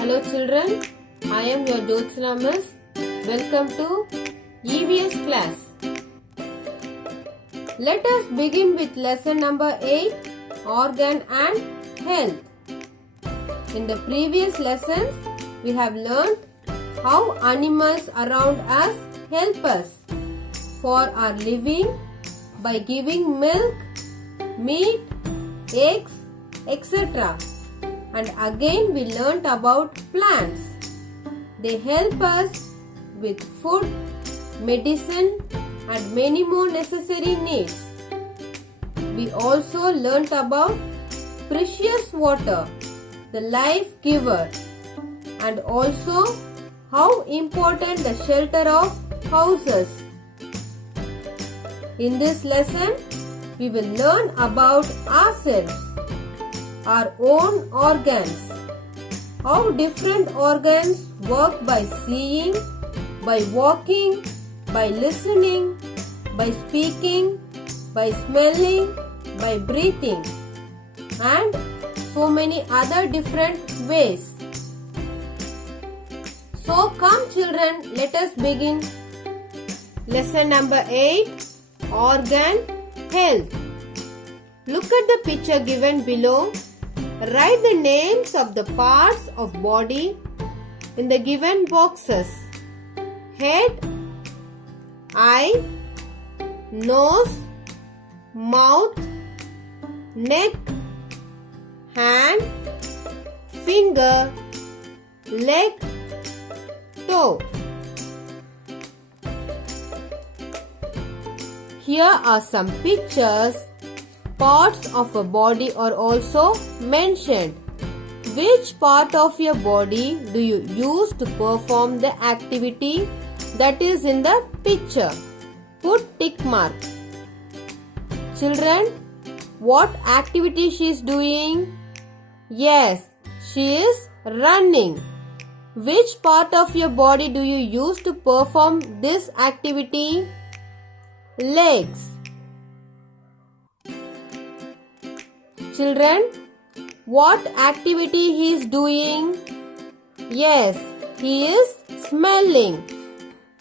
Hello children, I am your Jyotsna Miss. Welcome to EVS class. Let us begin with lesson number 8, Organ and Health. In the previous lessons, we have learned how animals around us help us for our living by giving milk, meat, eggs, etc. And again we learnt about plants. They help us with food, medicine and many more necessary needs. We also learnt about precious water, the life giver, and also how important the shelter of houses. In this lesson, we will learn about ourselves, our own organs, how different organs work by seeing, by walking, by listening, by speaking, by smelling, by breathing, and so many other different ways. So come children, let us begin. Lesson number 8, Organ Health. Look at the picture given below. Write the names of the parts of body in the given boxes. Head, eye, nose, mouth, neck, hand, finger, leg, toe. Here are some pictures. Parts of a body are also mentioned. Which part of your body do you use to perform the activity that is in the picture? Put tick mark. Children, what activity she is doing? Yes, she is running. Which part of your body do you use to perform this activity? Legs. Children, what activity he is doing? Yes, he is smelling.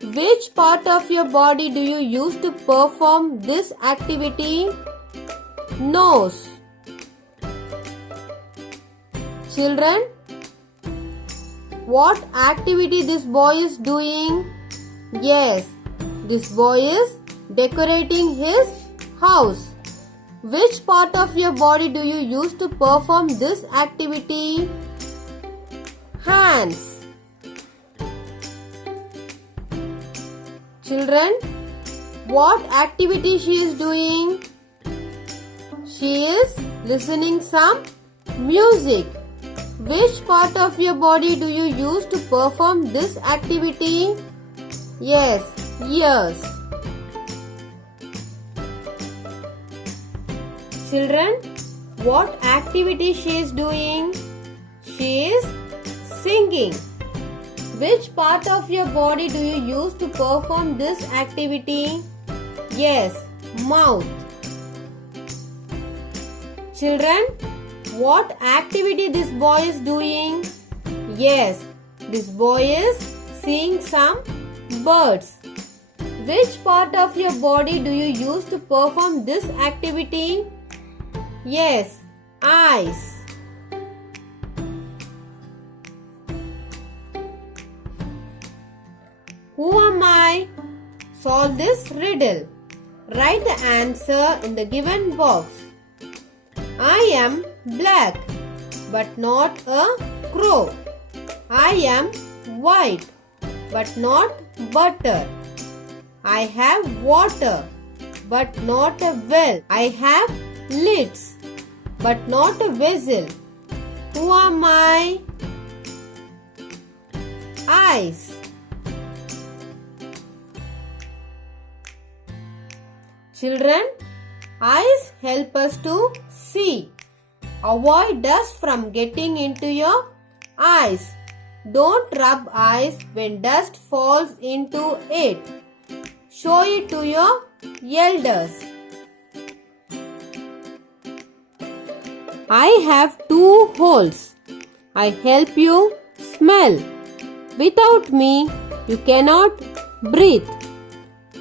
Which part of your body do you use to perform this activity? Nose. Children, what activity this boy is doing? Yes, this boy is decorating his house. Which part of your body do you use to perform this activity? Hands. Children, what activity she is doing? She is listening some music. Which part of your body do you use to perform this activity? Yes, ears. Children, what activity she is doing? She is singing. Which part of your body do you use to perform this activity? Yes, mouth. Children, what activity this boy is doing? Yes, this boy is seeing some birds. Which part of your body do you use to perform this activity? Yes, eyes. Who am I? Solve this riddle. Write the answer in the given box. I am black, but not a crow. I am white, but not butter. I have water, but not a well. I have lids, but not a vessel. Who am I? Eyes. Children, eyes help us to see. Avoid dust from getting into your eyes. Don't rub eyes when dust falls into it. Show it to your elders. I have 2 holes. I help you Smell. Without me, you cannot breathe.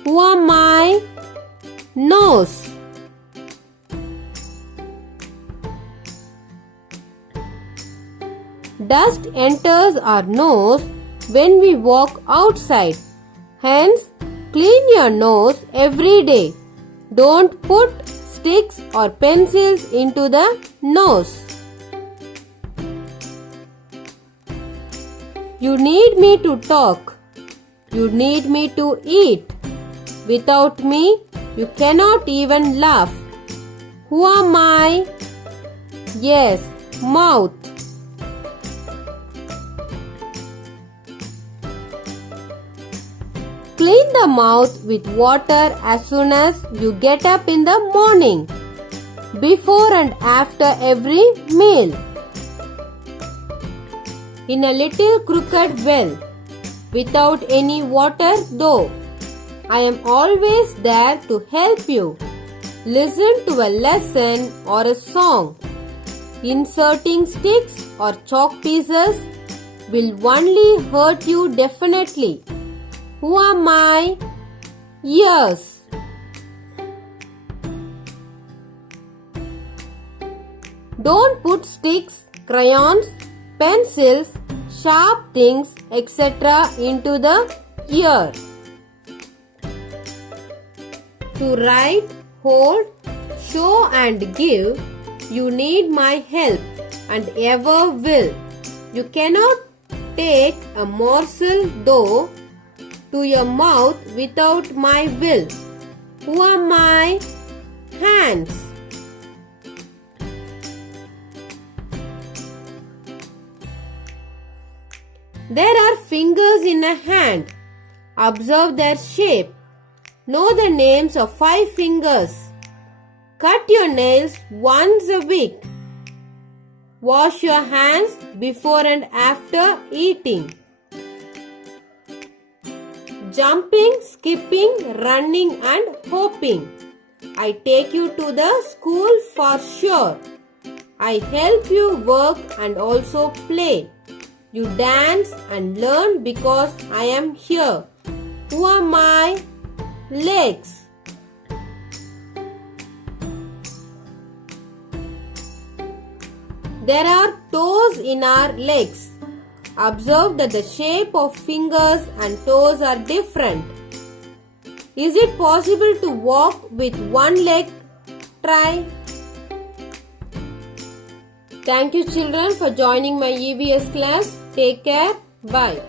Who am I? Nose. Dust enters our nose when we walk outside. Hence, clean your nose every day. Don't put sticks or pencils into the nose. You need me to talk. You need me to eat. Without me, you cannot even laugh. Who am I? Yes, mouth. Clean the mouth with water as soon as you get up in the morning, before and after every meal. In a little crooked well, without any water though, I am always there to help you. Listen to a lesson or a song. Inserting sticks or chalk pieces will only hurt you definitely. Who am I? Ears. Don't put sticks, crayons, pencils, sharp things, etc. into the ear. To write, hold, show and give, you need my help and ever will. You cannot take a morsel though to your mouth without my will. Who am I? Hands. There are fingers in a hand. Observe their shape. Know the names of 5 fingers. Cut your nails once a week. Wash your hands before and after eating. Jumping, skipping, running and hopping. I take you to the school for sure. I help you work and also play. You dance and learn because I am here. Who am I? Legs. There are toes in our legs. Observe that the shape of fingers and toes are different. Is it possible to walk with one leg? Try. Thank you children for joining my EVS class. Take care. Bye.